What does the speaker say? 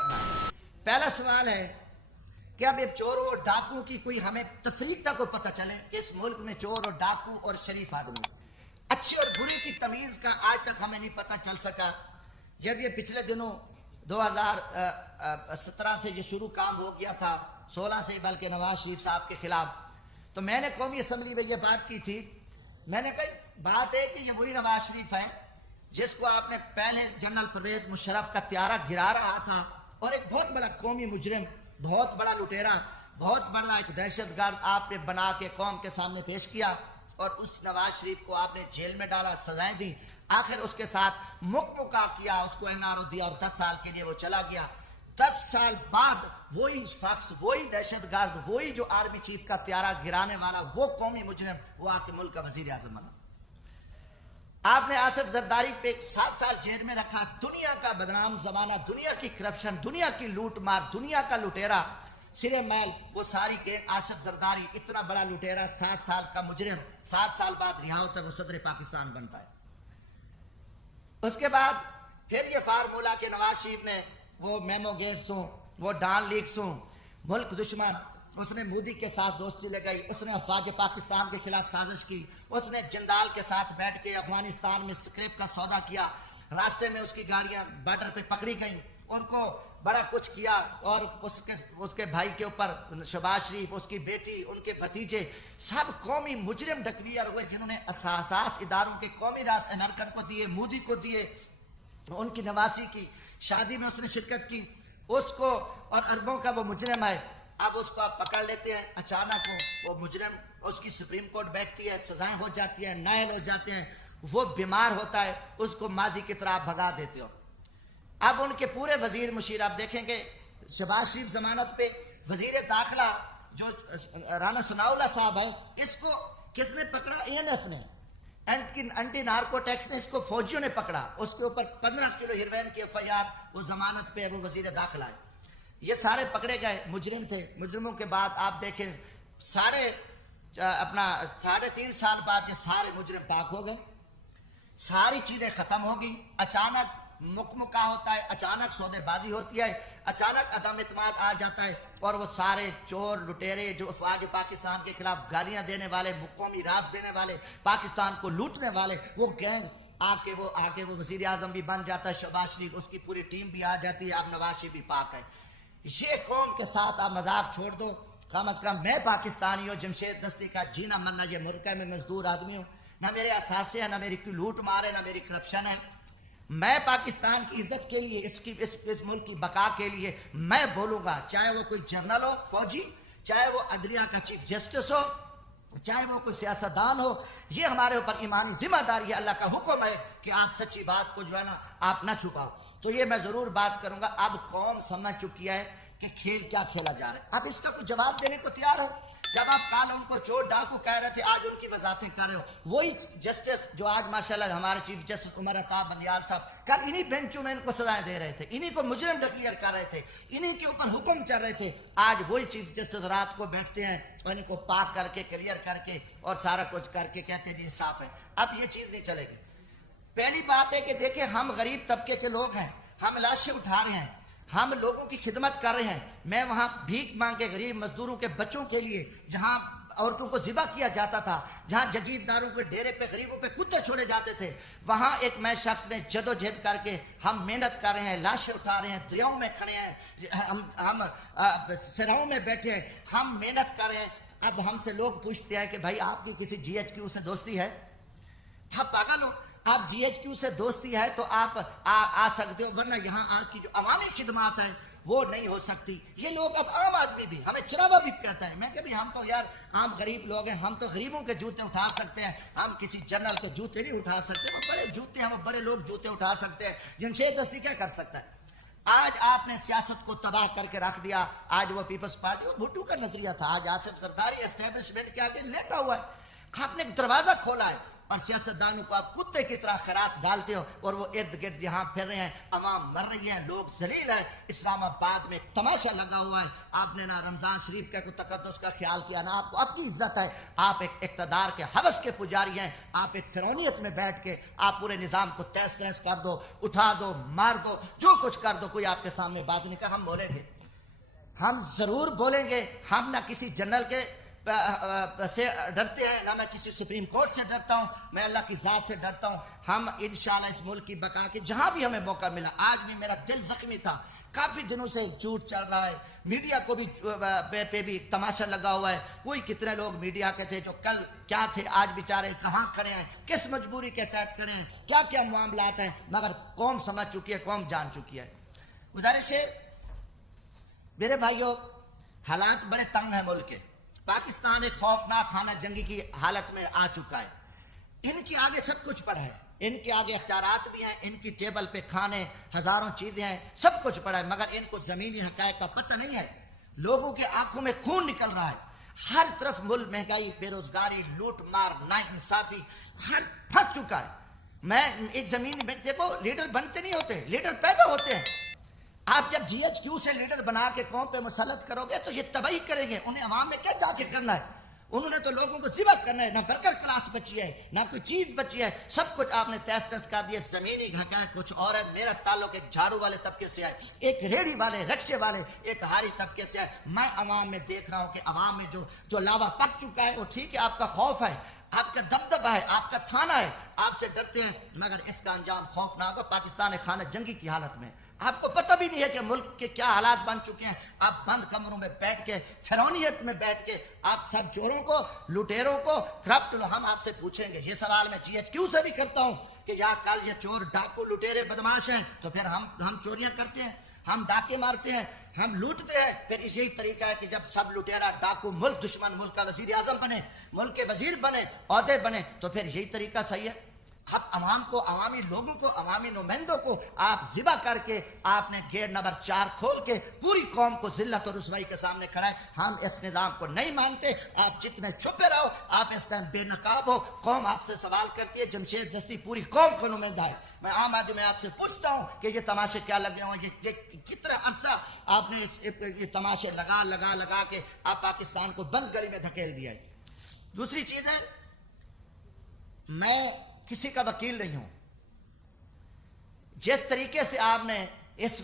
کرنا ہے۔ پہلا سوال ہے کہ اب یہ چوروں اور ڈاکوؤں کی کوئی ہمیں تفریق تک کو پتہ چلے کہ اس ملک میں چور اور ڈاکو اور شریف آدمی اچھی اور بری کی تمیز کا آج تک ہمیں نہیں پتہ چل سکا۔ جب یہ پچھلے دنوں 2017 سے یہ شروع کام ہو گیا تھا، 16 سے بلکہ نواز شریف صاحب کے خلاف، تو میں نے قومی اسمبلی میں یہ بات کی تھی۔ میں نے کہا بات ہے کہ یہ وہی نواز شریف ہے جس کو آپ نے پہلے جنرل پرویز مشرف کا پیارا گرا رہا تھا، اور ایک بہت بڑا قومی مجرم، بہت بڑا لٹیرا، بہت بڑا ایک دہشت گرد آپ نے بنا کے قوم کے سامنے پیش کیا، اور اس نواز شریف کو آپ نے جیل میں ڈالا، سزائیں دی، آخر اس کے ساتھ مکمکا کیا، اس کو این آر او دیا اور 10 سال کے لیے وہ چلا گیا۔ 10 سال بعد وہی شخص، وہی دہشت گرد، وہی جو آرمی چیف کا پیارا گرانے والا، وہ قومی مجرم، وہ آ کے ملک کا وزیر اعظم بنا۔ آپ نے آصف زرداری پہ 7 سال جیل میں رکھا، دنیا کا بدنام زمانہ، دنیا کی کرپشن، دنیا کی لوٹ مار، دنیا کا لٹیرا، سرے میل، وہ ساری گینگ، آصف زرداری اتنا بڑا لٹیرا، 7 سال کا مجرم، 7 سال بعد رہا ہوتا ہے، وہ صدر پاکستان بنتا ہے۔ اس کے بعد پھر یہ فارمولا کہ نواز شریف نے وہ میمو گیٹس ہوں، وہ ڈان لیکس ہوں، ملک دشمن، اس نے مودی کے ساتھ دوستی لگائی، اس نے افواج پاکستان کے خلاف سازش کی، اس نے جندال کے ساتھ بیٹھ کے افغانستان میں اسکریپ کا سودا کیا، راستے میں اس کی گاڑیاں بارڈر پہ پکڑی گئیں، ان کو بڑا کچھ کیا، اور اس کے بھائی کے اوپر شہباز شریف، اس کی بیٹی، ان کے بھتیجے، سب قومی مجرم ڈکلیئر ہوئے، جنہوں نے اساس اداروں کے قومی راز امریکن کو دیے، مودی کو دیے، ان کی نواسی کی شادی میں اس نے شرکت کی، اس کو، اور اربوں کا وہ مجرم ہے۔ اب اس کو آپ پکڑ لیتے ہیں، اچانک وہ مجرم، اس کی سپریم کورٹ بیٹھتی ہے، سزائیں ہو جاتی ہیں، نائل ہو جاتے ہیں، وہ بیمار ہوتا ہے، اس کو ماضی کی طرح بھگا دیتے ہو۔ اب ان کے پورے وزیر مشیر آپ دیکھیں گے، شہباز شریف ضمانت پہ، وزیر داخلہ جو رانا ثناء اللہ صاحب ہے، اس کو کس نے پکڑا؟ اے این ایف نے، اینٹی نارکو ٹیکس نے، اس کو فوجیوں نے پکڑا، اس کے اوپر 15 کلو ہیروین کی ایف آئی آر، وہ ضمانت پہ، وہ وزیر داخلہ ہے۔ یہ سارے پکڑے گئے، مجرم تھے۔ مجرموں کے بعد آپ دیکھیں ساڑھے 3 سال بعد یہ سارے مجرم پاک ہو گئے، ساری چیزیں ختم ہو گئی، اچانک مکمکا ہوتا ہے، اچانک سودے بازی ہوتی ہے، اچانک عدم اعتماد آ جاتا ہے، اور وہ سارے چور لٹیرے جو افواج پاکستان کے خلاف گالیاں دینے والے، قومی راز دینے والے، پاکستان کو لوٹنے والے، وہ گینگز آ کے وہ وزیر اعظم بھی بن جاتا ہے، شہباز شریف، اس کی پوری ٹیم بھی آ جاتی ہے، اب نواز شریف بھی پاک ہے۔ یہ قوم کے ساتھ آپ مذاق چھوڑ دو، کم از کم میں پاکستانی ہوں، جمشید دستی کا جینا مرنا یہ ملک ہے، میں مزدور آدمی ہوں، نہ میرے اثاثے ہیں، نہ میری کوئی لوٹ مار ہے، نہ میری کرپشن ہے۔ میں پاکستان کی عزت کے لیے، اس ملک کی بقا کے لیے میں بولوں گا، چاہے وہ کوئی جنرل ہو، فوجی، چاہے وہ عدلیہ کا چیف جسٹس ہو، چاہے وہ کوئی سیاستدان ہو، یہ ہمارے اوپر ایمانی ذمہ داری ہے، اللہ کا حکم ہے کہ آپ سچی بات کو جو ہے نا آپ نہ چھپاؤ۔ تو یہ میں ضرور بات کروں گا۔ اب قوم سمجھ چکی ہے کہ کھیل کیا کھیلا جا رہا ہے، اب اس کا کوئی جواب دینے کو تیار ہو۔ جب آپ کل ان کو چور ڈاکو کہہ رہے تھے، آج ان کی وضاحتیں کر رہے ہو، وہی جسٹس جو آج ماشاءاللہ ہمارے چیف جسٹس عمر عطا بندیال صاحب کل انہی بینچوں میں ان کو سزائیں دے رہے تھے، انہی کو مجرم ڈکلیئر کر رہے تھے، انہی کے اوپر حکم چل رہے تھے، آج وہی چیف جسٹس رات کو بیٹھتے ہیں اور ان کو پاک کر کے، کلیئر کر کے اور سارا کچھ کر کے کہتے ہیں جی صاف ہے۔ اب یہ چیز نہیں چلے گی۔ پہلی بات ہے کہ دیکھیں ہم غریب طبقے کے لوگ ہیں، ہم لاشیں اٹھا رہے ہیں، ہم لوگوں کی خدمت کر رہے ہیں۔ میں وہاں بھیک مانگ کے غریب مزدوروں کے بچوں کے لیے، جہاں عورتوں کو ذبح کیا جاتا تھا، جہاں جگیرداروں کے ڈیرے پہ غریبوں پہ کتے چھوڑے جاتے تھے، وہاں ایک میں شخص نے جدوجہد کر کے ہم محنت کر رہے ہیں، لاشیں اٹھا رہے ہیں، دریاؤں میں کھڑے ہیں، ہم سراؤں میں بیٹھے ہیں، ہم محنت کر رہے ہیں۔ اب ہم سے لوگ پوچھتے ہیں کہ بھائی آپ کی کسی جی ایچ کیو سے دوستی ہے؟ آپ پاگل ہو؟ آپ جی ایچ کیو سے دوستی ہے تو آپ آ سکتے ہو، ورنہ یہاں آپ کی جو عوامی خدمات ہیں وہ نہیں ہو سکتی۔ یہ لوگ اب عام آدمی بھی ہمیں چراوا بھی کہتا ہے، میں کہ ہم تو یار عام غریب لوگ ہیں، ہم تو غریبوں کے جوتے اٹھا سکتے ہیں، ہم کسی جنرل کے جوتے نہیں اٹھا سکتے، وہ بڑے جوتے ہیں، وہ بڑے لوگ جوتے اٹھا سکتے ہیں، جمشید دستی کیا کر سکتا ہے؟ آج آپ نے سیاست کو تباہ کر کے رکھ دیا۔ آج وہ پیپلز پارٹی، وہ بھٹو کا نظریہ تھا، آج آصف زرداری اسٹیبلشمنٹ کے آگے لیٹا ہوا ہے۔ آپ نے ایک دروازہ کھولا ہے، اور سیاستدانوں کو آپ کتے کی طرح خیرات ڈالتے ہو اور وہ ارد گرد یہاں پھر رہے ہیں، عوام مر رہی ہیں، لوگ ذلیل ہیں۔ اسلام آباد میں ایک تماشا لگا ہوا ہے، آپ نے نہ رمضان شریف کا کوئی تقدس کا خیال کیا، نہ آپ کو اپنی عزت ہے۔ آپ ایک اقتدار کے ہوس کے پجاری ہیں، آپ ایک فرعونیت میں بیٹھ کے آپ پورے نظام کو تہس نہس کر دو، اٹھا دو، مار دو، جو کچھ کر دو، کوئی آپ کے سامنے بات نہیں کہا۔ ہم بولیں گے، ہم ضرور بولیں گے، ہم نہ کسی جنرل کے سے ڈرتے ہیں، نہ میں کسی سپریم کورٹ سے ڈرتا ہوں، میں اللہ کی ذات سے ڈرتا ہوں۔ ہم انشاءاللہ اس ملک کی بقا کے جہاں بھی ہمیں موقع ملا، آج بھی میرا دل زخمی تھا، کافی دنوں سے جھوٹ چل رہا ہے، میڈیا کو بھی پہ بھی تماشا لگا ہوا ہے۔ کوئی کتنے لوگ میڈیا کے تھے جو کل کیا تھے، آج بیچارے کہاں کھڑے ہیں، کس مجبوری کے تحت کھڑے ہیں، کیا کیا معاملات ہیں، مگر قوم سمجھ چکی ہے، قوم جان چکی ہے۔ گزارش ہے میرے بھائیوں، حالات بڑے تنگ ہیں ملک کے، پاکستان ایک خوفناک خانہ جنگی کی حالت میں آ چکا ہے۔ ان کے آگے سب کچھ پڑا ہے، ان کے آگے اختیارات بھی ہیں، ان کی ٹیبل پہ کھانے ہزاروں چیزیں ہیں، سب کچھ پڑا ہے، مگر ان کو زمینی حقائق کا پتہ نہیں ہے۔ لوگوں کے آنکھوں میں خون نکل رہا ہے، ہر طرف ملک مہنگائی، بے روزگاری، لوٹ مار، ناانصافی، ہر پھنس چکا ہے۔ میں ایک زمین میں دیکھو، لیڈر بنتے نہیں ہوتے، لیڈر پیدا ہوتے ہیں۔ آپ جب جی ایچ کیو سے لیڈر بنا کے قوم پہ مسلط کرو گے تو یہ تباہی کریں گے۔ انہیں عوام میں کیا جا کے کرنا ہے؟ انہوں نے تو لوگوں کو ذبح کرنا ہے، نہ ورکر کلاس بچی ہے، نہ کوئی چیز بچی ہے، سب کچھ آپ نے تہس تہس کر دیا۔ زمینی حقائق کچھ اور ہے۔ میرا تعلق ایک جھاڑو والے طبقے سے ہے، ایک ریڑھی والے، رکشے والے، ایک ہاری طبقے سے ہے۔ میں عوام میں دیکھ رہا ہوں کہ عوام میں جو لاوا پک چکا ہے، وہ ٹھیک ہے، آپ کا خوف ہے، آپ کا دبدبہ ہے، آپ کا تھانہ ہے، آپ سے ڈرتے ہیں، مگر اس کا انجام خوفناک ہوگا۔ پاکستان ایک خانہ جنگی کی حالت میں، آپ کو پتہ بھی نہیں ہے کہ ملک کے کیا حالات بن چکے ہیں۔ آپ بند کمروں میں بیٹھ کے، فرعونیت میں بیٹھ کے، آپ سب چوروں کو، لٹیروں کو، کرپٹ، ہم آپ سے پوچھیں گے۔ یہ سوال میں جی ایچ کیو سے بھی کرتا ہوں کہ یا کل یہ چور، ڈاکو، لٹیرے، بدماش ہیں تو پھر ہم چوریاں کرتے ہیں، ہم ڈاکے مارتے ہیں، ہم لوٹتے ہیں، پھر یہی طریقہ ہے کہ جب سب لٹیرا، ڈاکو، ملک دشمن، ملک کا وزیر اعظم بنے، ملک کے وزیر بنے، عہدے بنے، تو پھر یہی طریقہ صحیح ہے۔ اب عوام کو، عوامی لوگوں کو، عوامی نمائندوں کو آپ ذبح کر کے، آپ نے گیٹ نمبر 4 کھول کے پوری قوم کو ذلت اور رسوائی کے سامنے کھڑا ہے۔ ہم اس نظام کو نہیں مانتے، آپ جتنے چھپے رہو، آپ اس ٹائم بے نقاب ہو، قوم آپ سے سوال کرتی ہے۔ جمشید دستی پوری قوم کو نمائندہ ہے۔ میں عام آدمی میں آپ سے پوچھتا ہوں کہ یہ تماشے کیا لگے ہوں، یہ کتنا عرصہ آپ نے یہ تماشے لگا کے آپ پاکستان کو بند گلی میں دھکیل دیا ہے۔ دوسری چیز ہے، میں کسی کا وکیل نہیں ہوں، جس طریقے سے آپ نے اس